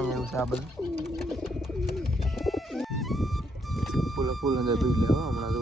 પાણી આવ્યું છે આ બધું ફૂલ અંદર પી લે હમણાં જો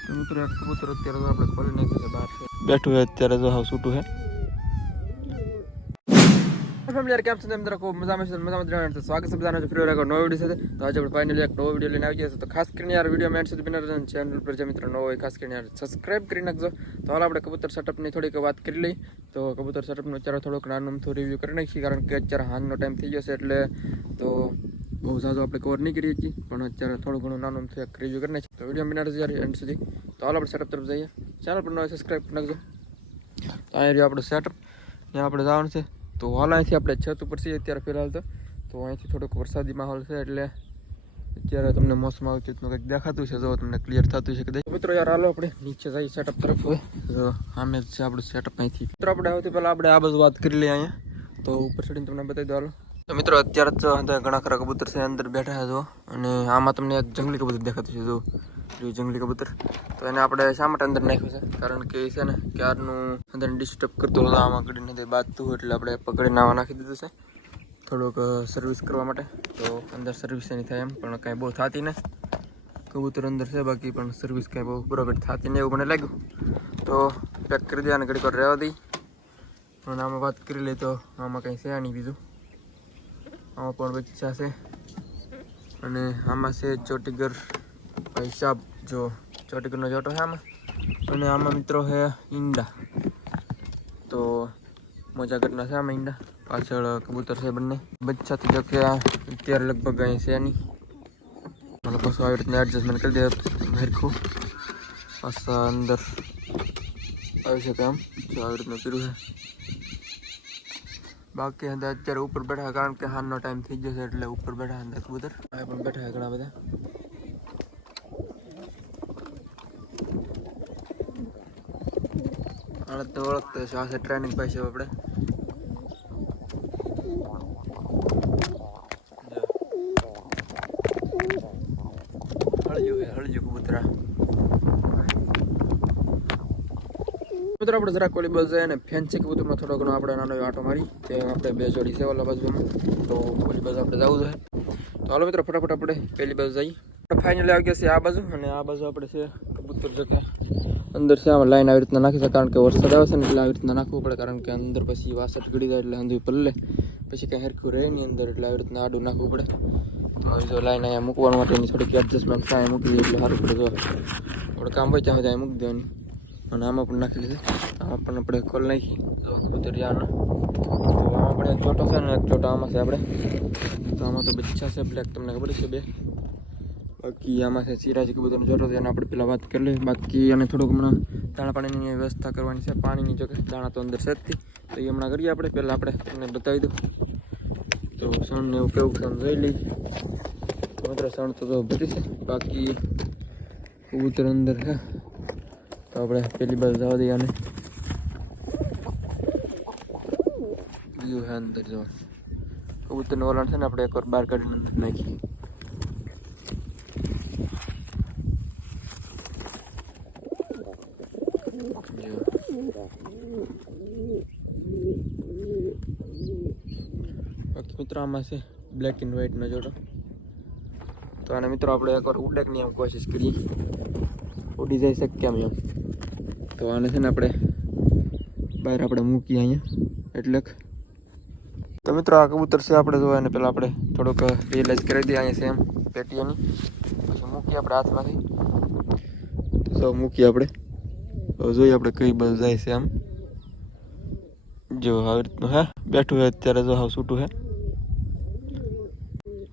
તો મિત્રો એક કબૂતર અત્યારે તો આપણે ખોલી નાખ્યું છે બહાર બેઠું છે અત્યારે જો હાવ છૂટું છે ફેમિલી કેમ છે તેમ તરફ મજામાં છે સ્વાગત છે બધાનો ફ્રી રેકો નવો વિડિયો સાથે તો આજે આપણે ફાઇનલી એક નવો વિડિયો લઈને આવી ગયા છે તો ખાસ કરીને યાર વિડિયો મેન સુધી બિના રહેજો ચેનલ પર જે મિત્રો નવો હોય ખાસ કરીને યાર સબસ્ક્રાઇબ કરી નાખજો તો હાલ આપણે કબૂતર સેટઅપની થોડીક વાત કરી લઈ તો કબૂતર સેટઅપનો અત્યારે થોડોક નાનું રિવ્યુ કરી નાખીએ કારણ કે અત્યારે હાંજનો ટાઈમ થઈ ગયો છે એટલે તો બહુ ઝાઝો આપણે કવર નહીં કરીએ છીએ પણ અત્યારે થોડું ઘણું નાનું એક રિવ્યુ કરી નાખીએ તો વિડીયો બિના રહેજો યાર એન્ડ સુધી તો હાલ આપણે સેટઅપ તરફ જઈએ ચેનલ પર નવો સબસ્ક્રાઇબ કરી નાખજો તો અહીં રહ્યું આપણું સેટઅપ ત્યાં આપણે જવાનું છે તો હાલ અહીંથી આપણે છત ઉપર છીએ અત્યારે ફિલહાલ તો અહીંથી થોડોક વરસાદી માહોલ છે એટલે અત્યારે તમને મોસમ આવતી રીતનું કંઈક દેખાતું છે જો તમને ક્લિયર થતું છે કદાચ મિત્રો યાર હાલો આપણે નીચે જઈએ સેટઅપ તરફ હવે તો સામે જ છે આપણું સેટઅપ અહીંથી મિત્રો આપણે સૌથી પહેલાં આપણે આ બાજુ વાત કરી લઈએ અહીંયા તો ઉપર ચડીને તમને બતાવી દો હાલો તો મિત્રો અત્યારે જ ઘણા ખરા કબૂતર છે અંદર બેઠા છે જો અને આમાં તમને એક જંગલી કબૂતર દેખાતું છે જો જંગલી કબૂતર તો એને આપણે શા માટે અંદર નાખ્યું છે કારણ કે એ છે ને ક્યારનું અંદર ડિસ્ટર્બ કરતો હતો આમાં કરીને બાંધતું એટલે આપણે પકડીને આવા નાખી દીધું છે થોડુંક સર્વિસ કરવા માટે તો અંદર સર્વિસ નહીં થાય એમ પણ કાંઈ બહુ થતી ને કબૂતર અંદર છે બાકી પણ સર્વિસ કાંઈ બહુ બરાબર થતી નહીં એવું મને લાગ્યું તો પેક કરી દે અને ઘડીક વાર રહેવા દઈ પણ આમાં વાત કરી લઈએ તો આમાં કંઈ છે નહીં બીજું આમાં પણ બચ્ચા છે અને આમાં છે ચોટીગર હિસાબ જો ચોટીગરનો જોટો છે આમાં અને આમાં મિત્રો છે ઈંડા તો મોજાગરના છે આમાં ઈંડા પાછળ કબૂતર છે બંને બચ્ચા તો જો કે અત્યારે લગભગ અહીં છે નહીં મને પાછું આવી રીતના એડજસ્ટમેન્ટ કરી દે હરખું પાછા અંદર આવી શકે આમ જો આવી રીતનું કર્યું છે બાકી અંદર અત્યારે ઉપર બેઠા કારણ કે હાલનો ટાઈમ થઈ ગયો છે એટલે ઉપર બેઠા અંદર કબૂતર આ પણ બેઠા છે ઘણા બધા આને તો ઓળખતો છે આ છે ટ્રેનિંગ પાસે આપણે હળજુ કબૂતરા મિત્રો આપણે જરાક ઓલી બાજુ જાય ને ફેન્સી કબૂતરમાં થોડો ઘણો આપણે નાનો આંટો મારી તે આપણે બે જોડી છે ઓલા બાજુમાં તો ઓલી બાજુ આપણે જવું જોઈએ તો હાલો મિત્રો ફટાફટ આપણે પહેલી બાજુ જઈએ આપણે ફાઇનલી આવી ગયા છે આ બાજુ અને આ બાજુ આપણે છે કબૂતર જગ્યા અંદર છે આમાં લાઈન આવી રીતના નાખી છે કારણ કે વરસાદ આવે છે ને એટલે આવી રીતના નાખવું પડે કારણ કે અંદર પછી વાસટ ગળી જાય એટલે અંધું પલ્લે પછી કંઈ હરખું રહે નહીં અંદર એટલે આવી રીતના આડું નાખવું પડે તો હવે જો લાઈન અહીંયા મૂકવા માટેની થોડીક એડજસ્ટમેન્ટ થાય મૂકી દઈએ એટલે સારું પડે જો આપણે કામ હોય ત્યાં સુધી મૂકી દેવાની અને આમાં પણ નાખી લીધે આમાં પણ આપણે ખોલ નાખી તો કબૂતર યાર તો આમાં પણ એક ચોટો છે ને એક ચોટો આમાં છે આપણે તો આમાં તો બચ્ચા છે બ્લેક તમને ખબર છે બે બાકી આમાં છે સિરાજી કબૂતરનો ચોટો છે એને આપણે પેલા વાત કરી લઈએ બાકી અને થોડુંક હમણાં દાણા પાણીની વ્યવસ્થા કરવાની છે પાણીની જો કે દાણા તો અંદર છે જ તો એ હમણાં કરીએ આપણે પહેલાં આપણે તમને બતાવી દઉં તો સણને એવું કેવું સણ જોઈ લઈ મિત્રો સણ તો બધી છે બાકી કબૂતર અંદર છે તો આપણે પેલી બાજુ જવા દઈએ અને બીજું છે અંદર જો કબૂતરનું વલણ છે ને આપણે એકવાર બહાર કાઢીને અંદર નાખીએ બાકી મિત્રો આમાં છે બ્લેક એન્ડ વ્હાઈટનો જોડો તો આને મિત્રો આપણે એકવાર ઉડકની એમ કોશિશ કરીએ ઉડી જાય શકે એમ તો આને છે ને આપણે બહાર આપણે મૂકીએ અહીંયા એટલે તો મિત્રો આ કબૂતર છે આપણે જોવા એને પહેલાં આપણે થોડુંક રિયલાઇઝ કરી દઈએ અહીંયા સેમ પેટીઓની પછી મૂકીએ આપણે હાથમાંથી તો મૂકીએ આપણે જોઈએ આપણે કઈ બાજુ જાય છે આમ જો આવી રીતનું હે બેઠું હે અત્યારે જો હાવ છૂટું હે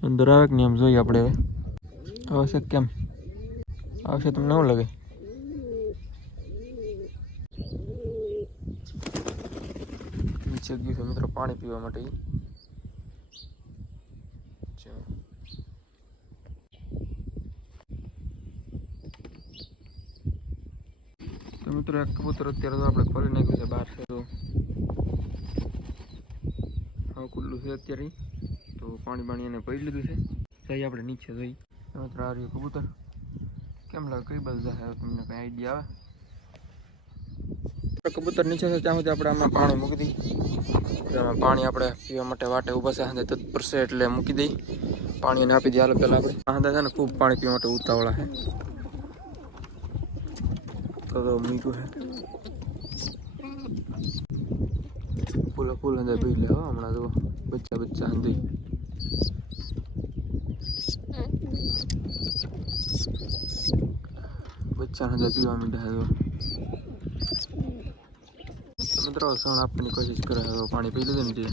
અંદર આવે કે નહીં આમ જોઈએ આપણે હવે આવશે કેમ આવશે તમને શું લાગે નીચે ગયું છે મિત્રો પાણી પીવા માટે તો મિત્રો એક કબૂતર અત્યારે તો આપણે ખોલી નાખ્યું છે બહાર છે તો હવે ખુલ્લું છે અત્યારે તો પાણી એને પડી લીધું છે જઈએ આપણે નીચે જઈ મિત્રો આ રહ્યું કબૂતર કેમ લાગે કઈ બાજુ જાય તમને કઈ આઈડિયા આવે કબૂતર નીચે છે ત્યાં સુધી આપણે આમાં પાણી મૂકી દઈએ. આમાં પાણી આપણે પીવા માટે વાટે ઊભા છે હાંધે તત્પર છે એટલે મૂકી દઈએ. પાણી એને આપી દઈએ. હાલો પહેલાં આપણે હાંધે છે ને ખૂબ પાણી પીવા માટે ઉતાવળા છે. તો મીઠું છે ફૂલ અંદર પી લે હમણાં જો બચ્ચા અંદર અંદર પીવા માંડ્યા છે. મિત્રો સણ આપવાની કોશિશ કરે પાણી પી લીધું ને એટલે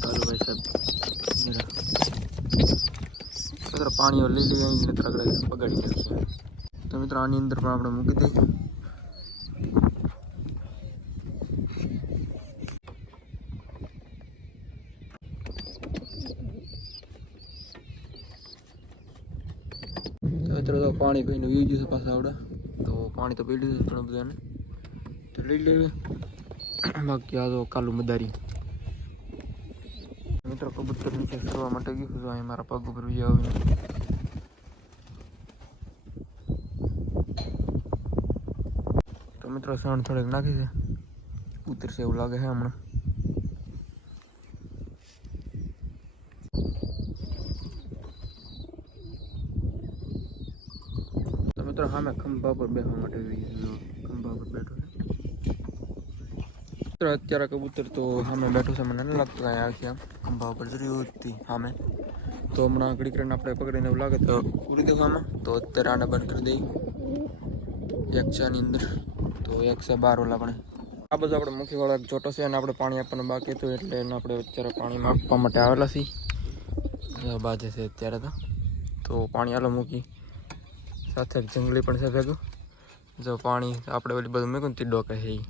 સારું ભાઈ સાહેબ. મિત્રો પાણીઓ લઈ લઈએ અહીં બગાડી નાખીએ. તો મિત્રો આની અંદર પણ આપણે મૂકી દઈએ. મિત્રો તો પાણી પીને વી ગયું છે પાછા આવડે તો પાણી તો પી લીધું ઘણું બધાને તો લઈ લેવી. બાકી આ તો કાલું મદારી મિત્રો કબૂતર નીચે કરવા માટે ગયું તો અહીં મારા પગ ઉપર વી આવીને તો મિત્રો સણ થોડીક નાખી છે ઉતરશે એવું લાગે છે હમણાં. મિત્રો સામે ખંભા પર બેસવા માટે ખંભા પર બેઠો છે. મિત્રો અત્યારે કબૂતર તો સામે બેઠું છે. મને નથી લાગતું કાંઈ આવશે આમ ખંભા ઉપર જરૂર હતી સામે. તો હમણાં ઘડી કરીને આપણે પકડીને એવું લાગે તો ઉડી દઉં આમાં. તો અત્યારે આને બંધ કરી દઈએ એક છે આની અંદર. તો એક છે બાર ઓલા આપણે આ બધું આપણે મુખીવાળો એક જોટો છે અને આપણે પાણી આપવાનું બાકી હતું એટલે એને આપણે અત્યારે પાણીમાં આપવા માટે આવેલા છીએ. બાજે છે અત્યારે તો પાણી આલો મૂકી સાથે જંગલી પણ છે ભેગું. જો પાણી આપણે પેલી બધું મૂક્યું ને તે ડોકે છે એ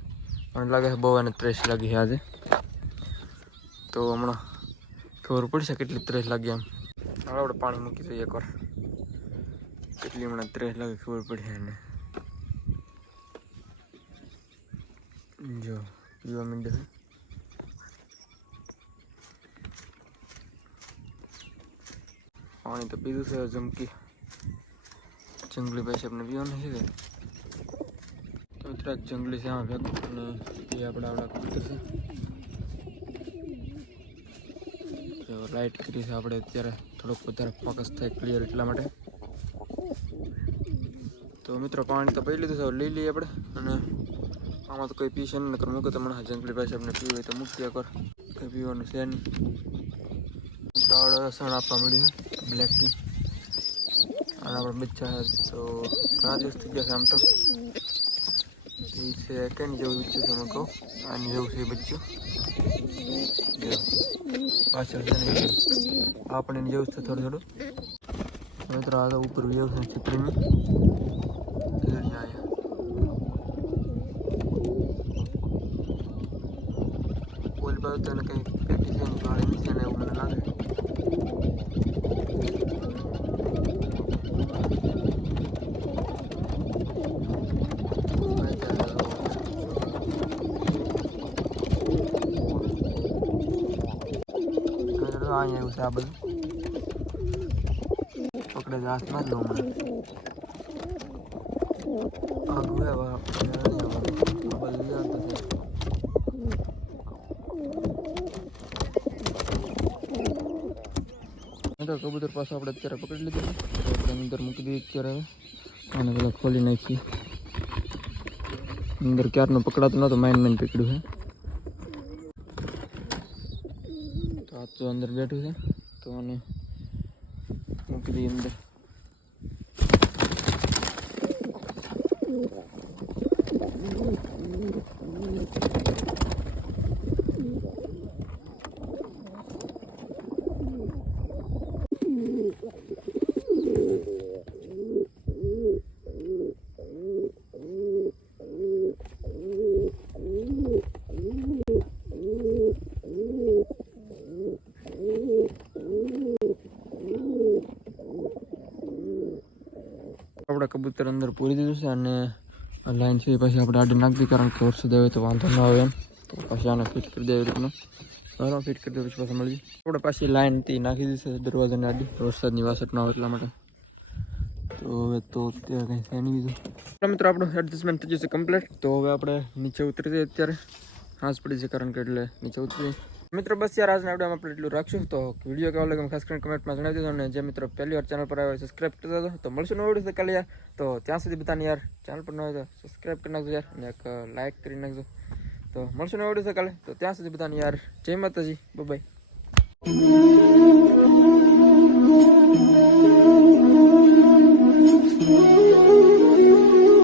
મને લાગે છે બહુ એને ત્રેસ લાગી છે આજે. તો હમણાં ખબર પડશે કેટલી ત્રેસ લાગી એમ. હવે આપણે પાણી મૂકી દઈએ એકવાર કેટલી હમણાં ત્રેસ લાગે ખબર પડશે એને. જો પીવા માંડે છે. પાણી તો પીધું છે જમકી જંગલી ભાઈ સાહેબને પીવાનું છે. તો મિત્રો જંગલી છે ભેગું અને એ આપણા કબૂતર છે. લાઇટ કરી છે આપણે અત્યારે થોડોક વધારે ફોકસ થાય ક્લિયર એટલા માટે. તો મિત્રો પાણી તો પી લીધું છે લઈ લઈએ આપણે. અને આમાં તો કંઈ પીશે નહીં નકર મૂકે તો મને જંગલી ભાઈ સાહેબને પીવું હોય તો મૂકી એકવાર કંઈ પીવાનું છે નહીં. સણ આપવા મળ્યું છે બ્લેક ટી અને આપણે બચ્ચા તો ઘણા દિવસ થઈ ગયા છે આમ તો. એ છે કેની જેવું બચ્ચું છે મેં કહું આની જેવું છે બચ્ચું પાછળ છે ને આપણે જેવું છે થોડું થોડું. મિત્રો આ તો ઉપર જેવું છે છીપડીની ઓલી બાજુ તો એને કંઈ પેટી છે ને ભાડે નથી ને એવું મને લાગે. અહીંયા એવું છે આ બધું પકડે જ હાથમાં જ લો મને કબૂતર પાછું આપણે અત્યારે પકડી લીધું અંદર મૂકી દીધી અત્યારે. અને પેલા ખોલી નાખીએ અંદર ક્યારનું પકડાતું નહોતું માઇન પકડ્યું છે. તો આ તો અંદર બેઠું છે તો અને મૂકી દઈએ અંદર. આપણે કબૂતર અંદર પૂરી દીધું છે અને લાઈન છે પછી આપણે આડી નાખી દઈએ કારણ કે વરસાદ આવે તો વાંધો ન આવે એમ. તો પછી આને ફિટ કરી દે એવી રીતનું બરાબર ફિટ કરી દે પછી પાછા મળી આપણે પાછી લાઈન હતી નાખી દીધી છે દરવાજાને આડી વરસાદની વાસટ ન આવે એટલા માટે. તો હવે તો ત્યાં કંઈ છે નહીં બીજું. મિત્રો આપણું એડજસ્ટમેન્ટ થઈ જશે કમ્પ્લીટ. તો હવે આપણે નીચે ઉતરી જઈએ. અત્યારે હાંસ પડી છે કારણ કે એટલે નીચે ઉતરી. મિત્રો બસ યાર આજના વિડીયોમાં આપણે એટલું રાખશું. તો વિડીયો કેવો લાગે ખાસ કરીને કમેન્ટમાં જણાવી દેજો. અને જે મિત્રો પહેલી વાર ચેનલ પર આવે સબસ્ક્રાઈબ કરી દેજો. તો મળશું નવો વિડીયો કાલે યાર. તો ત્યાં સુધી બધાને યાર ચેનલ પર ન હોય તો સબસ્ક્રાઈબ કરી નાખજો યાર, અને એક લાઇક કરી નાખજો. તો મળશું નવો વિડીયો કાલે. તો ત્યાં સુધી બધાને યાર જય માતાજી, બાય બાય.